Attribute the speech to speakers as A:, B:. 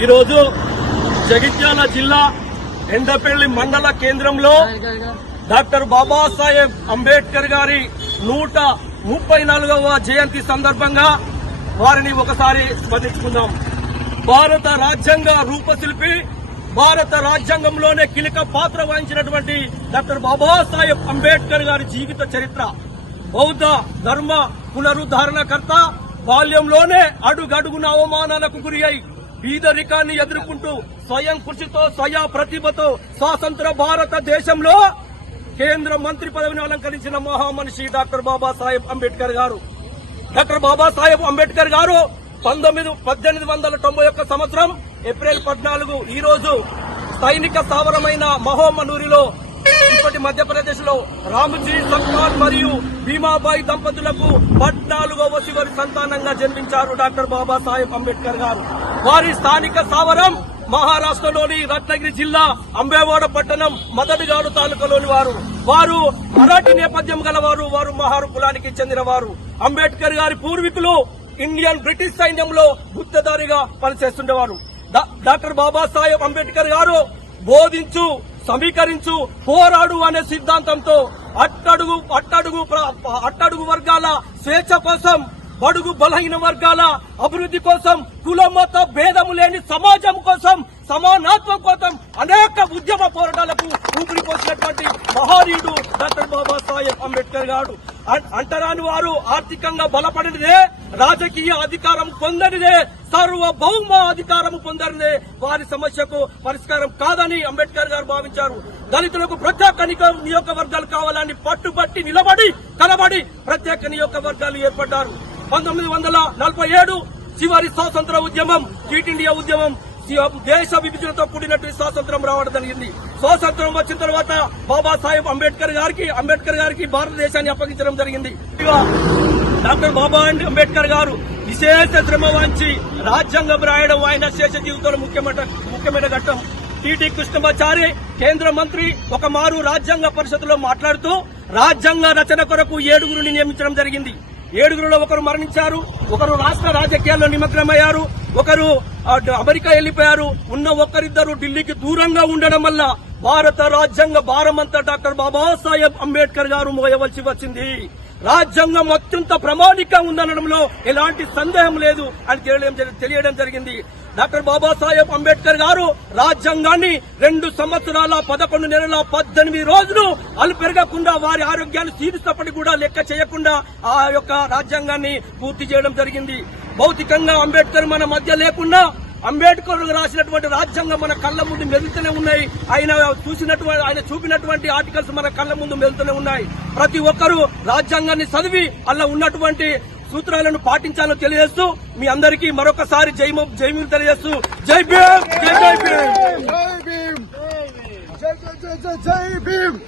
A: ఈరోజు జగిత్యాల జిల్లా ఎండపల్లి మండల కేంద్రంలో డాక్టర్ బాబాసాహెబ్ అంబేద్కర్ గారి నూట ముప్పై నాలుగవ జయంతి సందర్భంగా వారిని ఒకసారి స్మరించుకుందాం భారత రాజ్యాంగ రూపశిల్పి భారత రాజ్యాంగంలోనే కీలక పాత్ర వహించినటువంటి డాక్టర్ బాబాసాహెబ్ అంబేద్కర్ గారి జీవిత చరిత్ర బౌద్ధ ధర్మ పునరుద్ధారణకర్త బాల్యంలోనే అడుగడుగున అవమానాలకు గురి అయి బీదరికాన్ని ఎదుర్కొంటూ స్వయం కృషితో స్వయ ప్రతిభతో స్వాతంత్ర భారతదేశంలో కేంద్ర మంత్రి పదవిని అలంకరించిన మహామనిషి డాక్టర్ బాబాసాహెబ్ అంబేద్కర్ గారు. డాక్టర్ బాబాసాహెబ్ అంబేద్కర్ గారు పంతొమ్మిది పద్దెనిమిది వందల తొంభై ఒక్క సంవత్సరం ఏప్రిల్ పద్నాలుగు ఈ రోజు సైనిక స్థావరమైన మహోమనూరిలో ఇప్పటి మధ్యప్రదేశ్లో రామ్జీ సర్కార్ మరియు భీమాబాయి దంపతులకు పద్నాలుగవ చివరి సంతానంగా జన్మించారు డాక్టర్ బాబాసాహెబ్ అంబేద్కర్ గారు. వారి స్థానిక స్థావరం మహారాష్ట్రలోని రత్నగిరి జిల్లా అంబేవాడ పట్టణం మదడిగాడు తాలూకాలోని వారు. వారు మరాఠీ నేపథ్యం గలవారు వారు మహారు కులానికి చెందిన వారు అంబేద్కర్ గారి పూర్వీకులు ఇండియన్ బ్రిటిష్ సైన్యంలో గుత్తదారిగా పనిచేస్తుండేవారు. డా- డాక్టర్ బాబాసాహెబ్ అంబేద్కర్ గారు బోధించు సమీకరించు పోరాడు అనే సిద్ధాంతంతో అట్టడుగు అట్టడుగు అట్టడుగు వర్గాల స్వేచ్ఛ కోసం బడుగు బలహీన వర్గాల అభివృద్ధి కోసం కుల మత భేదము లేని సమాజం కోసం సమానత్వం కోసం అనేక ఉద్యమ పోరాటాలకు ఊపిరిపోసినటువంటి మహానీయుడు డాక్టర్ బాబాసాహెబ్ అంబేద్కర్ గారు. అంటరాని వారు ఆర్థికంగా బలపడినదే రాజకీయ అధికారం పొందనిదే సార్వభౌమ అధికారం పొందనిదే వారి సమస్యకు పరిష్కారం కాదని అంబేద్కర్ గారు భావించారు. దళితులకు ప్రత్యేక నిక- నియోజకవర్గాలు కావాలని పట్టుబట్టి నిలబడి కలబడి ప్రత్యేక నియోజకవర్గాలు ఏర్పడ్డారు. పంతొమ్మిది వందల నలభై ఏడు చివరి స్వాతంత్ర ఉద్యమం క్విట్ ఇండియా ఉద్యమం దేశ విభజనతో కూడినటువంటి స్వాతంత్రం రావడం జరిగింది. స్వాతంత్రం వచ్చిన తర్వాత బాబాసాహెబ్ అంబేద్కర్ గారికి అంబేద్కర్ గారికి భారతదేశాన్ని అప్పగించడం జరిగింది. డాక్టర్ బాబా అంబేద్కర్ గారు విశేష శ్రమ వంచి రాజ్యాంగం రాయడం ఆయన శేష జీవితంలో ముఖ్యమైన ముఖ్యమైన ఘట్టం. టిటి కృష్ణమాచారి కేంద్ర మంత్రి ఒక మారు రాజ్యాంగ పరిషత్తులో మాట్లాడుతూ రాజ్యాంగ రచన కొరకు ఏడుగురిని నియమించడం జరిగింది. ఏడుగురులో ఒకరు మరణించారు ఒకరు రాష్ట్ర రాజకీయాల్లో నిమగ్నమయ్యారు ఒకరు అమెరికా వెళ్ళిపోయారు ఉన్న ఒక్కరిద్దరు ఢిల్లీకి దూరంగా ఉండడం వల్ల భారత రాజ్యాంగ భారమంతా డాక్టర్ బాబాసాహెబ్ అంబేద్కర్ గారు మోయవలసి వచ్చింది. రాజ్యాంగం అత్యంత ప్రామాణికంగా ఉందనడంలో ఎలాంటి సందేహం లేదు అని తెలియడం తెలియడం జరిగింది. డాక్టర్ బాబాసాహెబ్ అంబేద్కర్ గారు రాజ్యాంగాన్ని రెండు సంవత్సరాల పదకొండు నెలల పద్దెనిమిది రోజులు అలు పెరగకుండా వారి ఆరోగ్యాన్ని క్షీణిస్తప్పటికీ కూడా లెక్క చేయకుండా ఆ యొక్క రాజ్యాంగాన్ని పూర్తి చేయడం జరిగింది. భౌతికంగా అంబేద్కర్ మన మధ్య లేకుండా అంబేద్కర్ రాసినటువంటి రాజ్యాంగం మన కళ్ళ ముందు మెదులుతూనే ఉన్నాయి. ఆయన చూసినటువంటి ఆయన చూపినటువంటి ఆర్టికల్స్ మన కళ్ళ ముందు మెదులుతూనే ఉన్నాయి. ప్రతి ఒక్కరూ రాజ్యాంగాన్ని చదివి అలా ఉన్నటువంటి సూత్రాలను పాటించాలని తెలియజేస్తూ మీ అందరికీ మరొకసారి జై జైమీలు తెలియజేస్తూ జై భీమ్ జై జై భీమ్.
B: జై భీమ్ జై జై జై జై జై భీమ్.